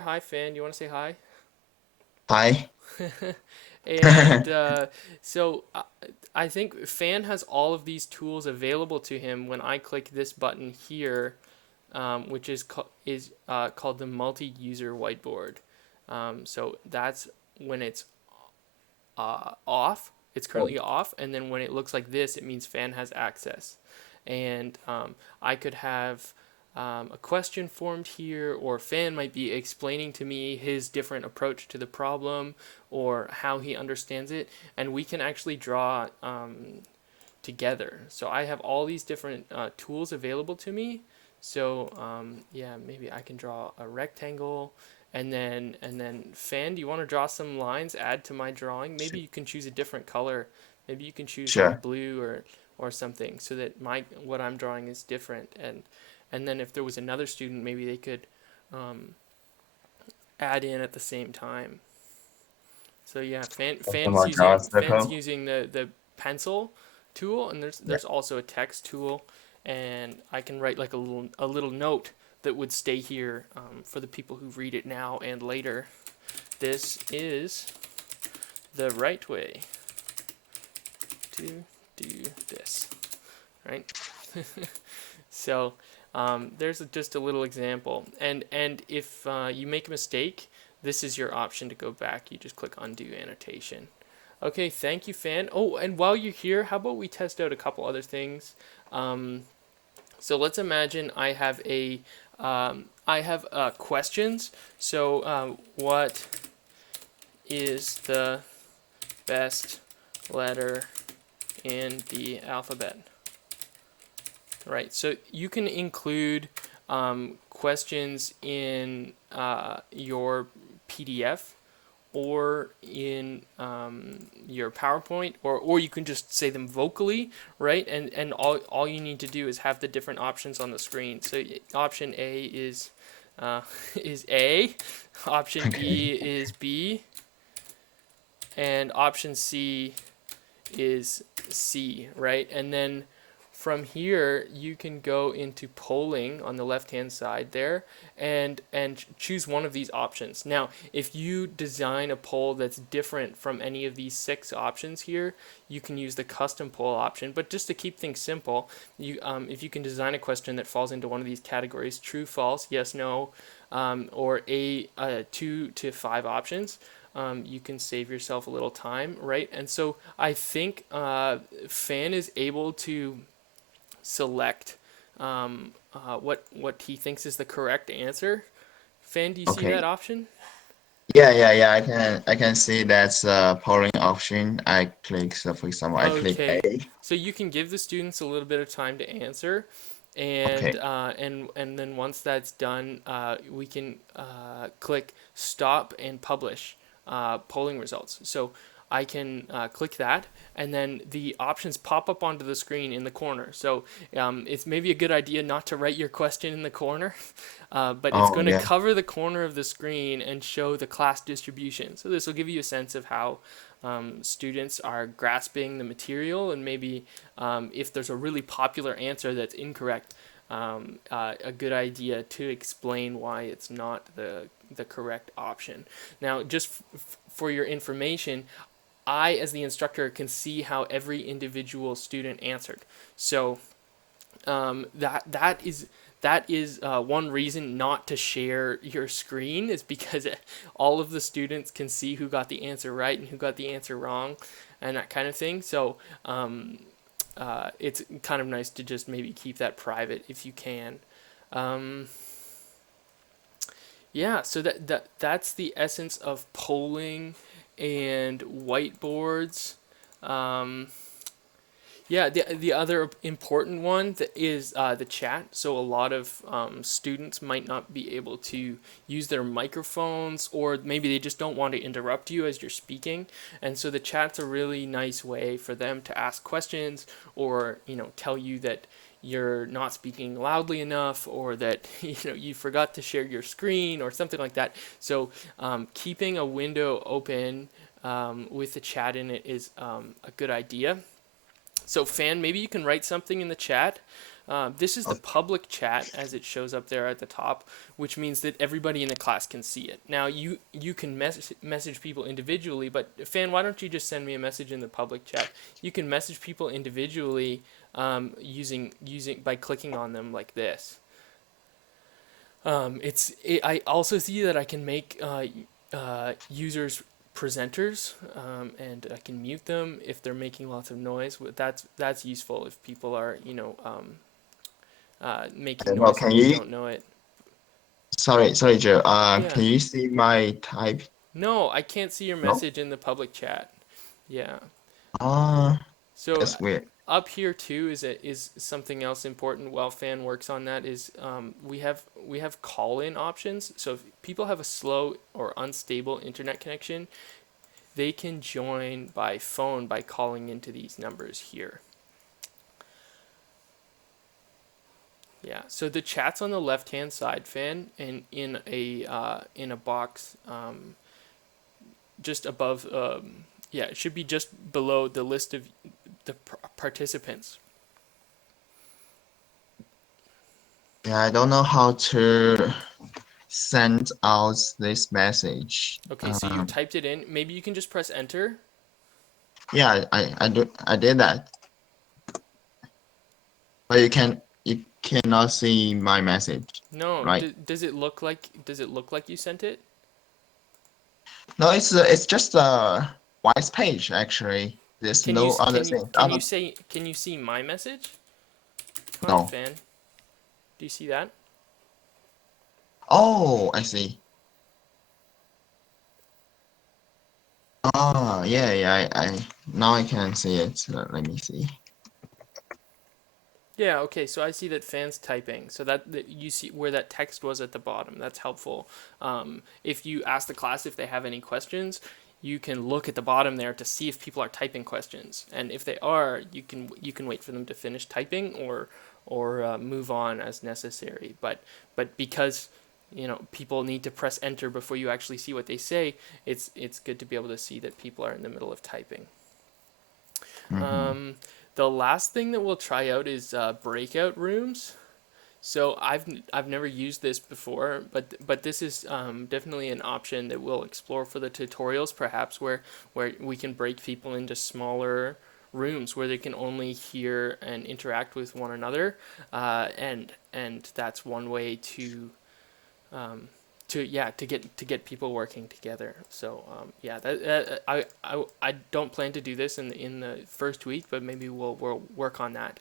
Hi, Fan. You want to say hi? Hi. And so I think Fan has all of these tools available to him when I click this button here, which is called the multi-user whiteboard. So that's when it's off. It's Oh, currently off, and then when it looks like this, it means Fan has access. And I could have a question formed here, or Fan might be explaining to me his different approach to the problem or how he understands it, and we can actually draw together. So I have all these different tools available to me. So yeah, maybe I can draw a rectangle, and then Fan, do you want to draw some lines? Add to my drawing. Maybe sh- you can choose a different color. Maybe you can choose like sure. blue or something, so that my what I'm drawing is different. And then if there was another student, maybe they could um, add in at the same time. So yeah, Someone draw a Fan's circle. using the pencil tool, and Yeah. there's also a text tool, and I can write like a little note that would stay here for the people who read it now and later. This is the right way to do this, right? So there's just a little example, and if you make a mistake, this is your option to go back. You just click undo annotation. Okay, thank you, Fan. Oh, and while you're here, how about we test out a couple other things? Um, so let's imagine I have questions. So what is the best letter in the alphabet? Right. So you can include questions in your PDF or in your PowerPoint, or you can just say them vocally, right? And all you need to do is have the different options on the screen. So option A uh, is A, option Okay. B is B, and option C is C, right? And then from here you can go into polling on the left hand side there and choose one of these options. Now if you design a poll that's different from any of these six options here, you can use the custom poll option. But just to keep things simple, if you can design a question that falls into one of these categories, true, false, yes, no, or 2 to 5 options, you can save yourself a little time, right? And so I think Fan is able to select what he thinks is the correct answer. Fan, do you see that Okay. option? Yeah. I can see that's a polling option. I click, so for example, I click Okay, A. so you can give the students a little bit of time to answer, Okay. and then once that's done, we can click stop and publish polling results. So I can click that, and then the options pop up onto the screen in the corner. So it's maybe a good idea not to write your question in the corner, but it's Oh going to yeah. cover the corner of the screen and show the class distribution. So this will give you a sense of how students are grasping the material, and maybe if there's a really popular answer that's incorrect, a good idea to explain why it's not the correct option. Now, just for your information, I, as the instructor, can see how every individual student answered. So that is one reason not to share your screen, is because all of the students can see who got the answer right and who got the answer wrong, and that kind of thing. So it's kind of nice to just maybe keep that private if you can. Um, yeah, so that's the essence of polling and whiteboards. Um, Yeah, the other important one that is the chat. So a lot of students might not be able to use their microphones, or maybe they just don't want to interrupt you as you're speaking. And so the chat's a really nice way for them to ask questions, or tell you that you're not speaking loudly enough, or that you forgot to share your screen or something like that. So keeping a window open with the chat in it is a good idea. So, Fan, maybe you can write something in the chat This is the public chat as it shows up there at the top, which means that everybody in the class can see it. Now you can message people individually, but Fan, why don't you just send me a message in the public chat? You can message people individually using by clicking on them like this. I also see that I can make users presenters, and I can mute them if they're making lots of noise. That's useful if people are making Well, noise can and they you? don't know it. Sorry, Joe. Yeah. Can you see my type? No, I can't see your No. message in the public chat. Yeah. Ah, So that's weird. up here too is something else important while Fan works on that is we have call-in options. So if people have a slow or unstable internet connection, they can join by phone by calling into these numbers here. Yeah, so the chat's on the left-hand side, Fan, and in a box just above. Yeah, it should be just below the list of the participants. Yeah, I don't know how to send out this message. Okay, so you've typed it in. Maybe you can just press enter. Yeah, I did that, but you cannot see my message, No, right? does it look like you sent it? No, it's just a white page actually. There's Can you no other can you thing. can you say can you see my message? Come on, No. Fan. Do you see that? Oh, I see. Oh, yeah. I now I can see it. Let me see. Yeah, okay, so I see that Fan's typing. So that you see where that text was at the bottom. That's helpful. If you ask the class if they have any questions, you can look at the bottom there to see if people are typing questions. And if they are, you can wait for them to finish typing or move on as necessary. But because people need to press enter before you actually see what they say, it's good to be able to see that people are in the middle of typing. Mm-hmm. The last thing that we'll try out is breakout rooms. So I've never used this before, but this is definitely an option that we'll explore for the tutorials, perhaps where we can break people into smaller rooms where they can only hear and interact with one another, and that's one way um, to get people working together. So yeah, I don't plan to do this in the first week, but maybe we'll work on that.